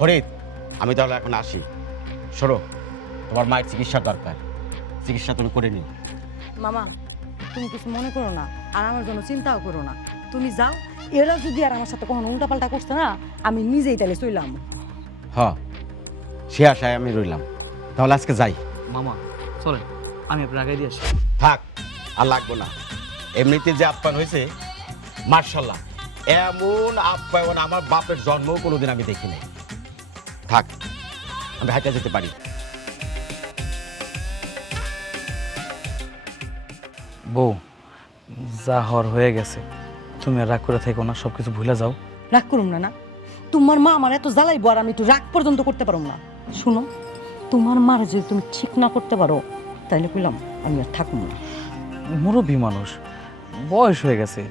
ফরিদ, আমি তাহলে এখন আসি। শোনো, তোমার মায়ের চিকিৎসার দরকার, চিকিৎসা তুমি করে নিও। মামা, তুমি কিছু মনে করো না, আর আমার জন্য চিন্তাও করো না। তুমি যাও, এরা যদি আর আমার সাথে কখনো উল্টাপাল্টা করছে না, আমি নিজেই তাহলে চইলাম। হ্যাঁ, সে আশায় আমি রইলাম। তাহলে আজকে যাই। মামা চলেন, আমি আপনার আগে দিয়ে আসি। থাক, আর লাগবো না। এমনিতে যে আপ্যায়ন হয়েছে, মার্শাল্লাহ, এমন আপ্যায়ন আমার বাপের জন্মও কোনোদিন আমি দেখিনি। থাক, আমি হাইটা যেতে পারি। বউ, যা হওয়ার হয়ে গেছে, তুমি আর রাগ করে থেকো না, সব কিছু ভুলে যাও। রাগ করুম না না, তোমার মা আমার এত জ্বালাইবো আর আমি একটু রাগ পর্যন্ত করতে পারো না। শুনো, তোমার মার যদি তুমি ঠিক না করতে পারো, তাইলে কইলাম আমি আর থাকুম না। মুরব্বী মানুষ, বয়স হয়ে গেছে,